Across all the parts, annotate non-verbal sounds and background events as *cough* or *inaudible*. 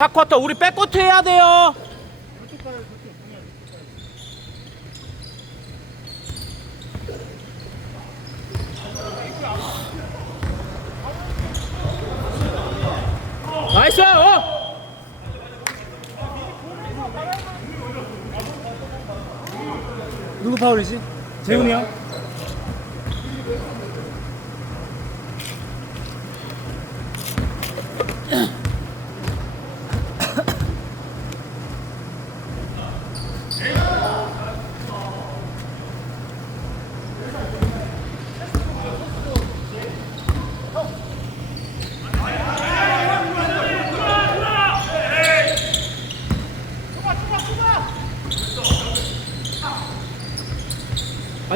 4쿼터 우리 백코트 해야 돼요. 나이스! 어! 누구 파울이지? 재훈이 형?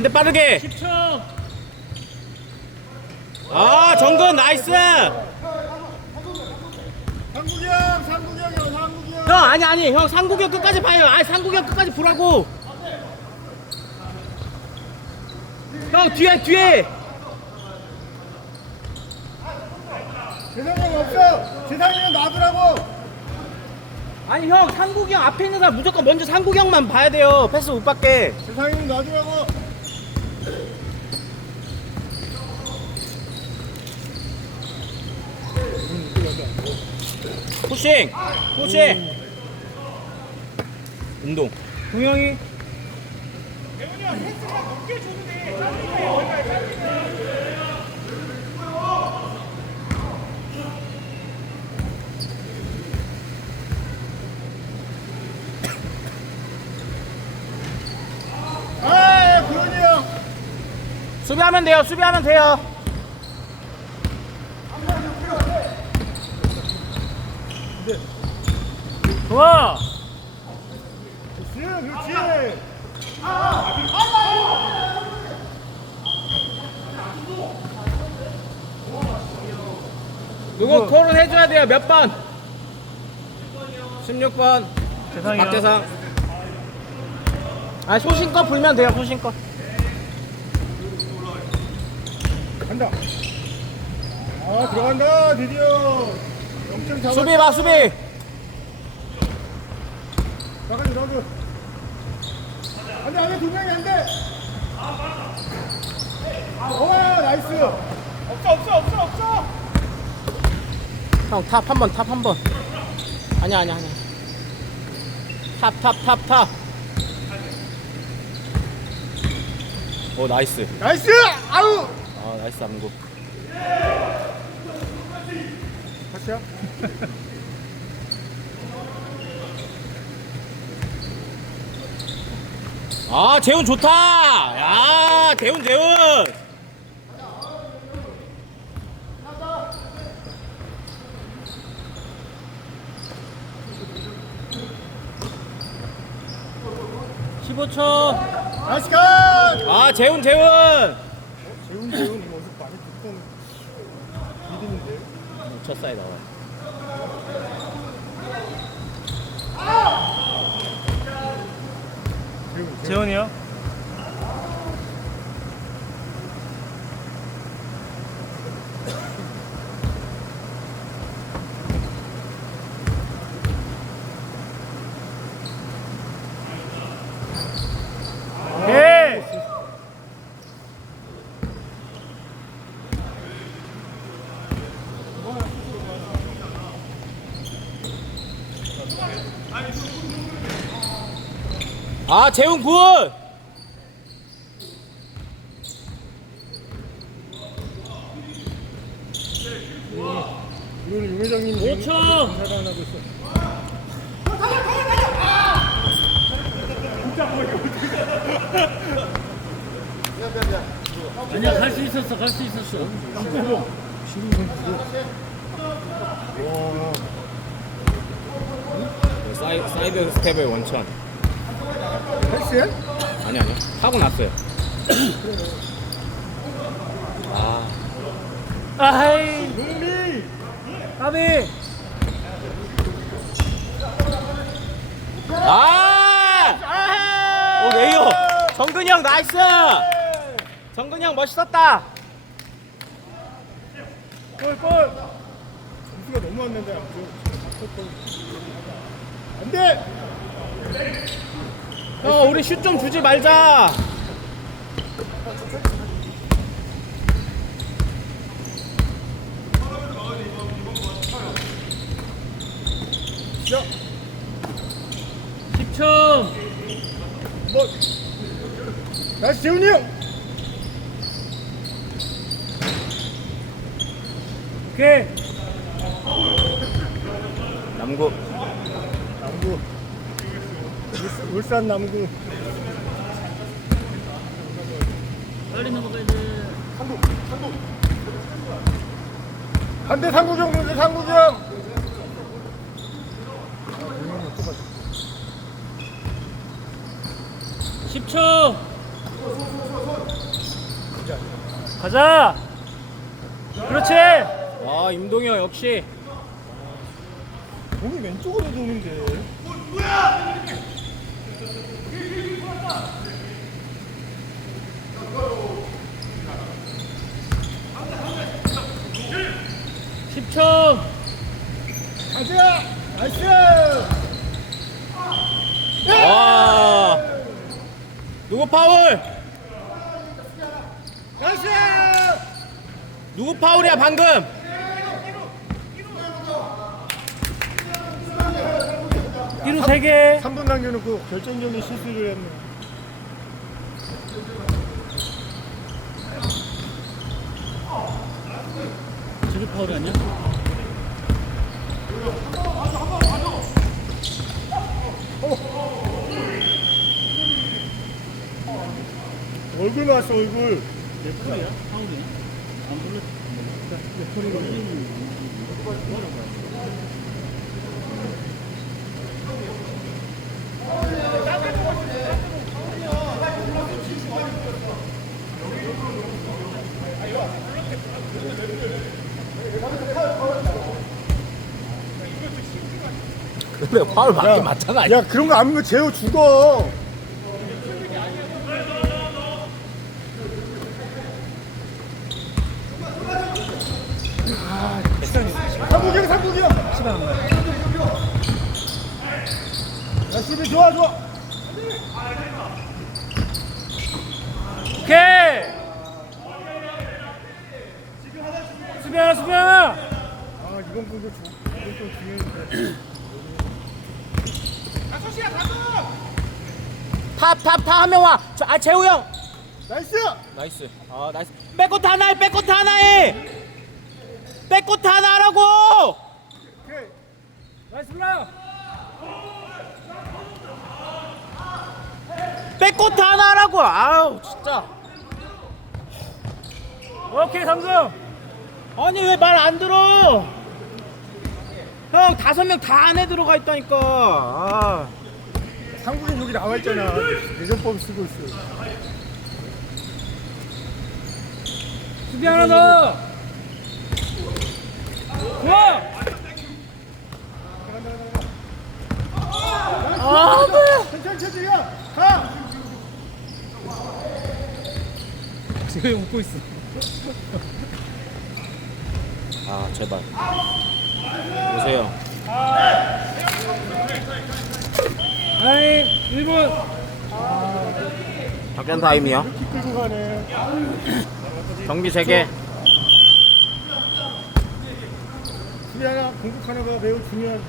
반대 빠르게. 10초! 아, 정근 나이스! 상국이 형! 상국이 형이요 상국이 형! 형 아니 아니 형 상국이 형 끝까지 봐요. 아 상국이 형 끝까지 보라고. 형 뒤에 뒤에. 재상이 형 없어! 재상이 형 놔두라고! 아니 형 상국이 형 앞에 있는 사람 무조건 먼저 상국이 형만 봐야 돼요. 패스 못 받게. 재상이 형 놔두라고! 푸싱 푸싱. 운동. 동영이 아, 구현이 형! 수비하면 돼요. 수비하면 돼요. 좋아! 그렇지! 누구 콜은 해줘야 돼요. 몇 번? 16번. 재상이 박재상. 아 소신껏 불면 돼요. 소신껏. 간다! 아, 들어간다, 드디어! 0점 잡아. 수비 봐 수비. 나가지, 나가지. 안 돼, 안 돼, 두 명이 안 돼! 와, 나이스! 없어, 없어, 없어, 없어! 형 탑 한 번 탑 한 번. 아니야 아니야 아니야. 탑 탑 탑 탑. 오 나이스. 나이스! 아우! 아 나이스 암구. 같이야? *laughs* 아 재훈 좋다. 야 재훈 재훈. 나이스 컷! 아 재훈 재훈. 재훈, 재훈, 이 모습 많이 듣던 믿음인데. 첫 사이 나와. 재훈, 재훈이요? 예! 아 재훈 굿. 오늘 유 회장님 5초. 인사를 안 하고 있어. 아니야 갈 수 있었어 갈 수 있었어 신우 선수도. 와, 사이, 사이드 스텝의 원천. 헬스야? 아니 아니 하고 났어요. 아 아이, 흥미! 까비! 아! 오 레이어. 정근이 형 나이스. 정근이 형 멋있었다. 골, 골! 점수가 너무 안 난다. 안돼 형 우리 슛 좀 주지 말자 야 10초. 뭐 다시 재훈이 형 오케이. 남구 남구 울산- 울산 남구 빨리 넘어가야 돼. 반대 상구경 반대 상구경 10초. 가자. 그렇지. 아 임동혁 역시 공이 왼쪽으로 도는데 십 초 가자 나이스 와 누구 파울! 나이스! 누구 파울이야 방금? 뒤로 세 개. 3분 남겨놓고 결정적인 실수를 했네. 지루 파울 아니야? 얼굴 나왔어 얼굴 몇 파울이야? 파울이야? 안 불렀. 근데 파울 맞긴 맞잖아 야 그런 거안 하면 재호 죽어 상구경 상구경 시간 안 가요 야 수비 좋아 좋아 오케이. 수비야 수비야. 아 이번 공도 주, 이번 공 중요했는데 탑탑탑 한명 와. 저, 아 재우 형. 나이스 나이스. 아 나이스. 백코트 하나에 백코트 하나에. 백코트 하나 하라고. 오케이 나이스 블라. 백코트 하나 하라고. 아우 진짜. 오케이 삼성. 아니 왜 말 안 들어? 형 다섯 명 다 안에 들어가 있다니까. 아. 상구경 여기 나와 있잖아 예전법 쓰고 있어 수비 하나 더. 좋아. 아 뭐야? 천천히 천천히 가 지금 웃고 있어. 아 제발. 보세요. 아이 1분. 작전 타임이요. 키 끌고 가네 경기 재개. 수비 하나 공격 하나가 매우 중요한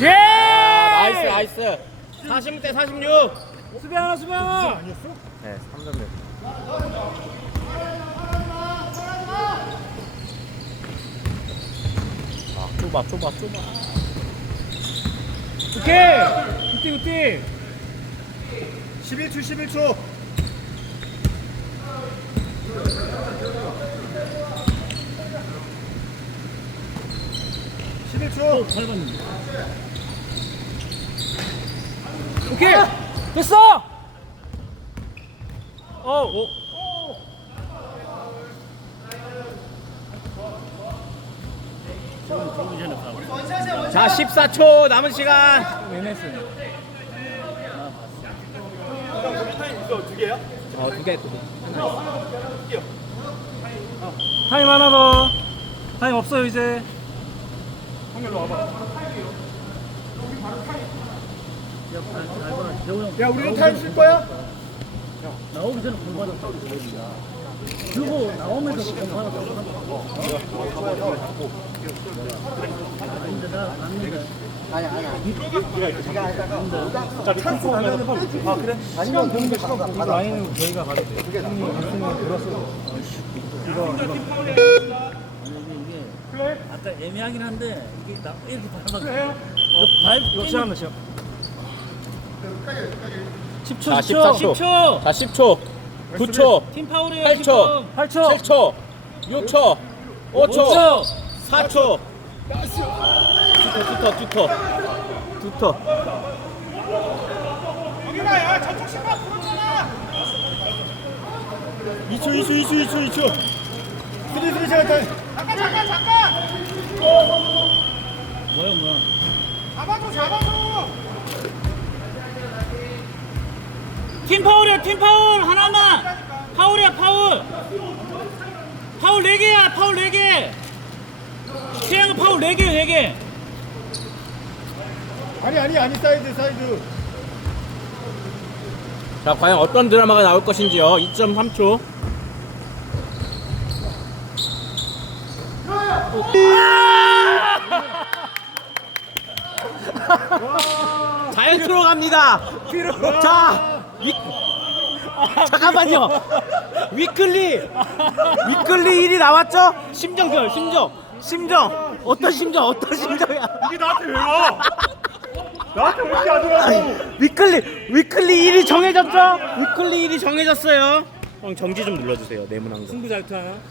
예. 아, 나이스 나이스. 46대 46. 수비 하나 수비 하나. 아니었어? 네, 3점 내. 아, 좁아, 좁아, 좁아. 오케이. 굿띠 굿띠. 11초 11초 11초 밟았는데. 오케이. 됐어. 어. 오. 자, 14초 남은 시간. 아, 두? 어, 두 개, 두 개. 타임 하나 더. 타임 없어요 이제. 한결로 와봐. 야, 우리는 타임 쓸 거야? 나오기 전에 공부하자. 그리고 나오면서 공부하자. 아닌데 나 맞는데. 자, 찬스 나면 아, 그래? 아니면 공부 시간 보고 라인은 저희가 가도 돼요. 이게 아 까 애매하긴 한데 이게 나 이렇게 밟아. 이거 시작한다 시작. 10초 자, 10초 14초. 10초. 자, 10초, 9초, 팀 파울이에요. 8초, 8초. 7초, 6초, 5초, 5초. 4초. 투터, 투터, 투터. 투터. 여기가 야, 저쪽 신발 부르잖아. 2초, 2초, 2초, 2초, 2초. 스리 스리 시간 타임. 잠깐, 잠깐, 잠깐. 뭐야 뭐야. 잡아줘, 잡아줘. 팀 파울이야 팀 파울 하나만. 파울이야 파울. 파울 4개야 파울 4개. 최양은 파울 4개 4개. 아니, 아니, 아니, 사이드, 사이드. 자, 과연 어떤 드라마가 나올 것인지요. 2.3초. 자연스러워 갑니다. 자, 위, 잠깐만요. 위클리, 위클리 1이 나왔죠? 심정별, 심정, 심정. 어떤 심정, 어떤 심정이야? 이게 나한테 왜 와? 나한테 왜 이렇게 하더라고? 위클리 위클리 1이 정해졌죠? 위클리 1이 정해졌어요. 형 정지 좀 눌러주세요. 네모난 거. 승부 잘투 하나.